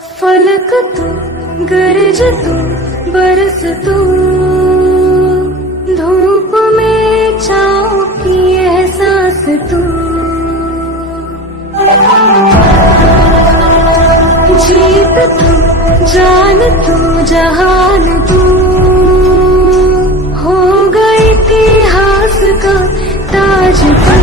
फलक तू, गरज तू, बरस तू, धूप में छाँव की एहसास तू, जीत तू, जान तू, जहान तू, हो गए इतिहास का ताज तू।